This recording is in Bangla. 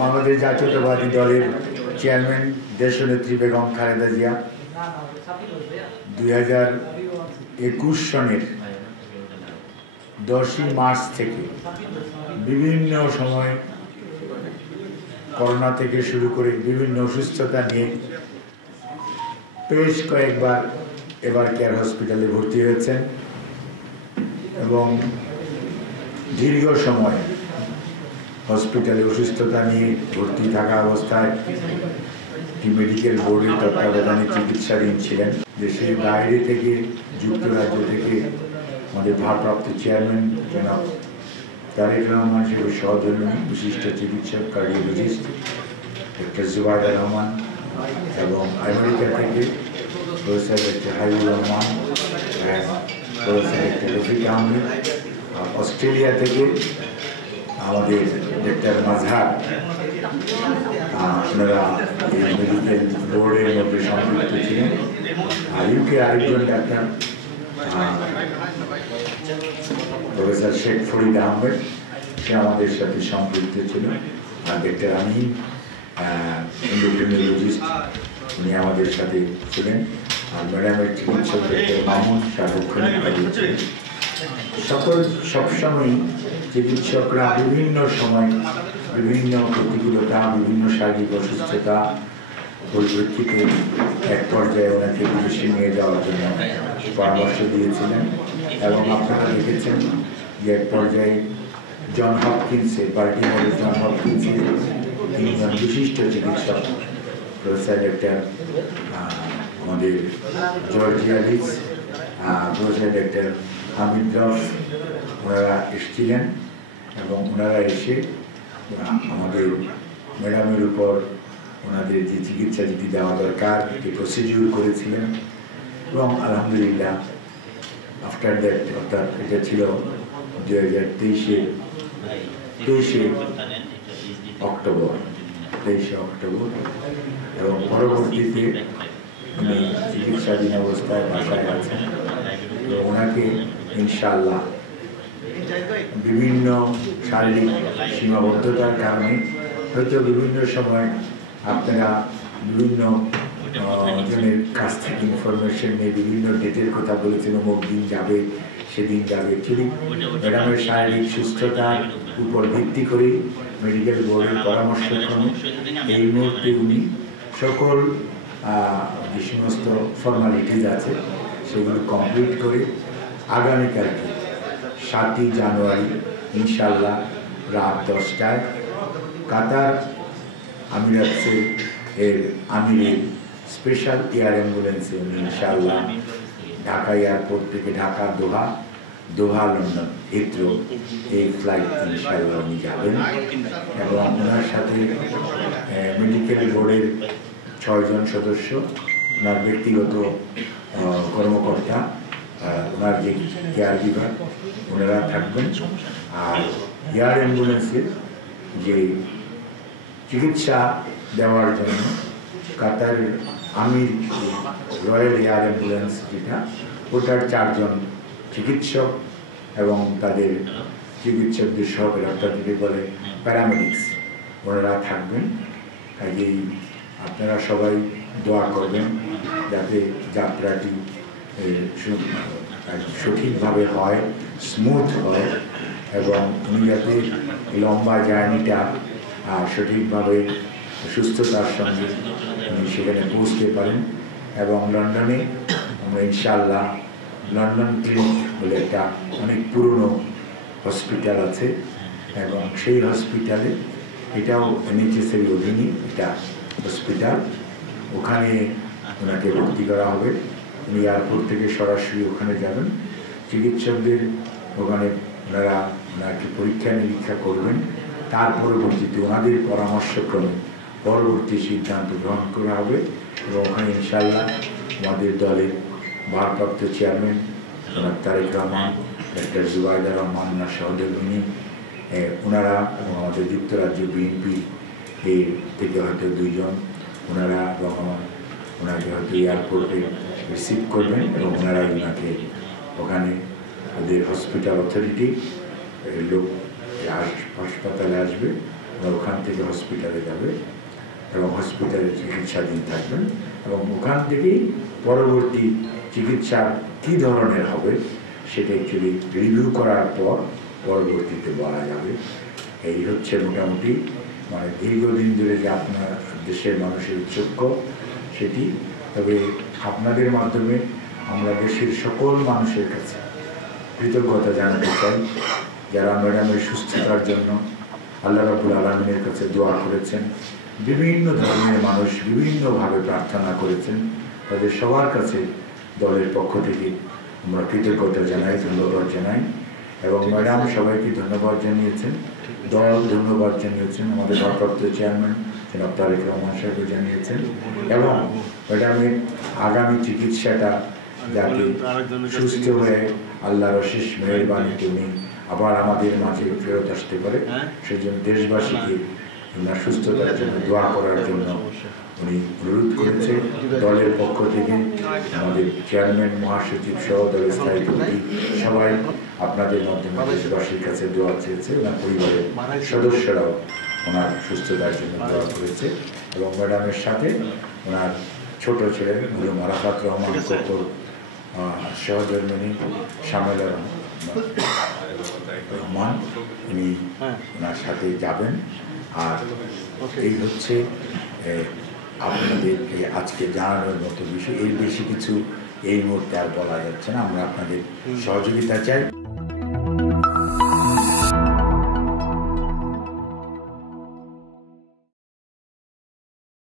বাংলাদেশ জাতীয়তাবাদী দলের চেয়ারম্যান দেশনেত্রী বেগম খালেদা জিয়া 2021 সনের 10ই মার্চ থেকে বিভিন্ন সময় করোনা থেকে শুরু করে বিভিন্ন অসুস্থতা নিয়ে বেশ কয়েকবার এবার কেয়ার হসপিটালে ভর্তি হয়েছেন এবং দীর্ঘ সময় হসপিটালে অসুস্থতা নিয়ে ভর্তি থাকা অবস্থায় মেডিকেল বোর্ডের তত্ত্বাবধানে চিকিৎসাধীন ছিলেন। দেশের বাইরে থেকে যুক্তরাজ্য থেকে আমাদের ভারপ্রাপ্ত চেয়ারম্যান জনাব তারেক রহমান সাহেবের সহধর্মিণী বিশিষ্ট চিকিৎসক কার্ডিওলজিস্ট ডক্টর জুবাইদা রহমান এবং আমেরিকা থেকে professor doctor Habibur Rahman professor doctor Rafiq Ahmed, Australia থেকে আমাদের ডক্টর মাজহার, আপনারা এই মেডিকেল বোর্ডের মধ্যে সম্পৃক্ত ছিলেন। আর ইউকে আরেকজন ডাক্তার প্রফেসর শেখ ফরিদ আহমেদ, সে আমাদের সাথে সম্পৃক্ত ছিল। আর ডক্টর আমিন এন্ডোক্রিনোলজিস্ট, উনি আমাদের সাথে ছিলেন। আর ম্যাডামের চিকিৎসক ডক্টর মামুন সার্বক্ষণিক ছিলেন। সবসময় চিকিৎসকরা বিভিন্ন সময় বিভিন্ন প্রতিকূলতা, বিভিন্ন শারীরিক অসুস্থতা পরিপ্রেক্ষিতে এক পর্যায়ে ওনাকে বিদেশে নিয়ে যাওয়ার জন্য পরামর্শ দিয়েছিলেন। এবং আপনারা দেখেছেন যে এক পর্যায়ে জন হপকিন্সে, বাল্টিমোরের জন হপকিন্সে তিনজন বিশিষ্ট চিকিৎসক প্রফেসর ডক্টর আমাদের জর্জিয়া লিস, প্রফেসর ডক্টর হামিদ রফ, ওনারা এসেছিলেন এবং ওনারা এসে আমাদের ম্যাডামের উপর ওনাদের যে চিকিৎসা যেটি দেওয়া দরকার যে প্রসিডিউর করেছিলেন। এবং আলহামদুলিল্লাহ আফটার দ্যাট, অর্থাৎ এটা ছিল 2023 অক্টোবর এবং পরবর্তীতে উনি চিকিৎসাধীন অবস্থায় বাসায় আছেন। ওনাকে ইনশাআল্লাহ বিভিন্ন শারীরিক সীমাবদ্ধতার কারণে হয়তো বিভিন্ন সময় আপনারা বিভিন্ন জনের কাছ থেকে ইনফরমেশন নিয়ে বিভিন্ন ডেটের কথা বলেছেন, অমুক দিন যাবে, সেদিন যাবে। ঠিক ম্যাডামের শারীরিক সুস্থতার উপর ভিত্তি করে মেডিকেল বোর্ডের পরামর্শক্রমে এই মুহূর্তে উনি সকল যে সমস্ত ফর্মালিটিজ আছে সেগুলো কমপ্লিট করে আগামীকালকে 7ই জানুয়ারি ইনশাআল্লাহ রাত 10টায় কাতার আমিরাতসের আমিরের স্পেশাল এয়ার অ্যাম্বুলেন্সে উনি ইনশাআল্লাহ ঢাকা এয়ারপোর্ট থেকে ঢাকা দোহা লন্ডন হিথ্রো এই ফ্লাইট ইনশাআল্লাহ উনি যাবেন। এবং ওনার সাথে মেডিকেল বোর্ডের 6 জন সদস্য, ওনার ব্যক্তিগত কর্মকর্তা, ওনার যে কেয়ার গিভার, ওনারা থাকবেন। আর এয়ার অ্যাম্বুলেন্সের যে চিকিৎসা দেওয়ার জন্য কাতারের আমির রয়্যাল এয়ার অ্যাম্বুলেন্স যেটা, ওটার 4 জন চিকিৎসক এবং তাদের চিকিৎসকদের সহকারী, অর্থাৎ যেটি বলে প্যারামেডিক্স, ওনারা থাকবেন। কাজেই আপনারা সবাই দোয়া করবেন যাতে যাত্রাটি সঠিকভাবে হয়, স্মুথ হয় এবং উনি যাতে লম্বা জার্নিটা সঠিকভাবে সুস্থতার সঙ্গে উনি সেখানে পৌঁছতে পারেন। এবং লন্ডনে আমরা ইনশাআল্লাহ লন্ডন ক্লিনিক বলে একটা অনেক পুরনো হসপিটাল আছে এবং সেই হসপিটালে, এটাও NHS-এর অধীনে এটা হসপিটাল, ওখানে ওনাকে ভর্তি করা হবে। উনি এয়ারপোর্ট থেকে সরাসরি ওখানে যাবেন। চিকিৎসকদের ওখানে ওনাকে পরীক্ষা নিরীক্ষা করবেন। তার পরবর্তীতে ওনাদের পরামর্শক্রমে পরবর্তী সিদ্ধান্ত গ্রহণ করা হবে। এবং ওখানে ইনশাআল্লাহ আমাদের দলের ভারপ্রাপ্ত চেয়ারম্যান জনাব তারেক রহমান, ডক্টর জুবাইদা রহমান, ওনার সহধর্মিণী, ওনারা এবং আমাদের যুক্তরাজ্য বিএনপি থেকে হয়তো 2 জন, ওনারা এবং ওনাকে হয়তো এয়ারপোর্টে রিসিভ করবেন এবং ওনারাই ওনাকে ওখানে ওদের হসপিটাল অথরিটি লোক হাসপাতালে আসবে, ওখান থেকে হসপিটালে যাবে এবং হসপিটালে চিকিৎসাধীন থাকবেন এবং ওখান থেকেই পরবর্তী চিকিৎসা কী ধরনের হবে সেটা অ্যাকচুয়ালি রিভিউ করার পর পরবর্তীতে বলা যাবে। এই হচ্ছে মোটামুটি মানে দীর্ঘদিন ধরে যে আপনার দেশের মানুষের উৎসুক সেটি। তবে আপনাদের মাধ্যমে আমরা দেশের সকল মানুষের কাছে কৃতজ্ঞতা জানাতে চাই যারা ম্যাডামের সুস্থতার জন্য আল্লাহ রাব্বুল আলামিনের কাছে দোয়া করেছেন, বিভিন্ন ধরনের মানুষ বিভিন্নভাবে প্রার্থনা করেছেন, তাদের সবার কাছে দলের পক্ষ থেকে আমরা কৃতজ্ঞতা জানাই, ধন্যবাদ জানাই। এবং ম্যাডাম সবাইকে ধন্যবাদ জানিয়েছেন, দল ধন্যবাদ জানিয়েছেন, আমাদের ভারপ্রাপ্ত চেয়ারম্যান জনাব তারেক রহমান সাহেবও জানিয়েছেন এবং ম্যাডামের আগামী চিকিৎসাটা যাতে সুস্থ হয়ে আল্লাহর অশেষ মেহেরবানিতে উনি আবার আমাদের মাঝে ফেরত আসতে পারে সেই জন্য দেশবাসীকে ওনার সুস্থতার জন্য দোয়া করার জন্য উনি অনুরোধ করেছে। দলের পক্ষ থেকে আমাদের চেয়ারম্যান, মহাসচিব সহ দলের স্থায়ী কমিটি সবাই আপনাদের মাধ্যমে দেশবাসীর কাছে দোয়া চেয়েছে। ওনার পরিবারের সদস্যরাও ওনার সুস্থতার জন্য দোয়া করেছে এবং ম্যাডামের সাথে ওনার ছোট ছেলে মরহুম আরাফাত রহমান কোকর সহধর্মিনী শামেলা রহমান উনি ওনার সাথে যাবেন। আর এই হচ্ছে আপনাদের আজকে জানানোর মতো বিষয়। এর বেশি কিছু এই মুহূর্তে আর বলা যাচ্ছে না। আমরা আপনাদের সহযোগিতা চাই।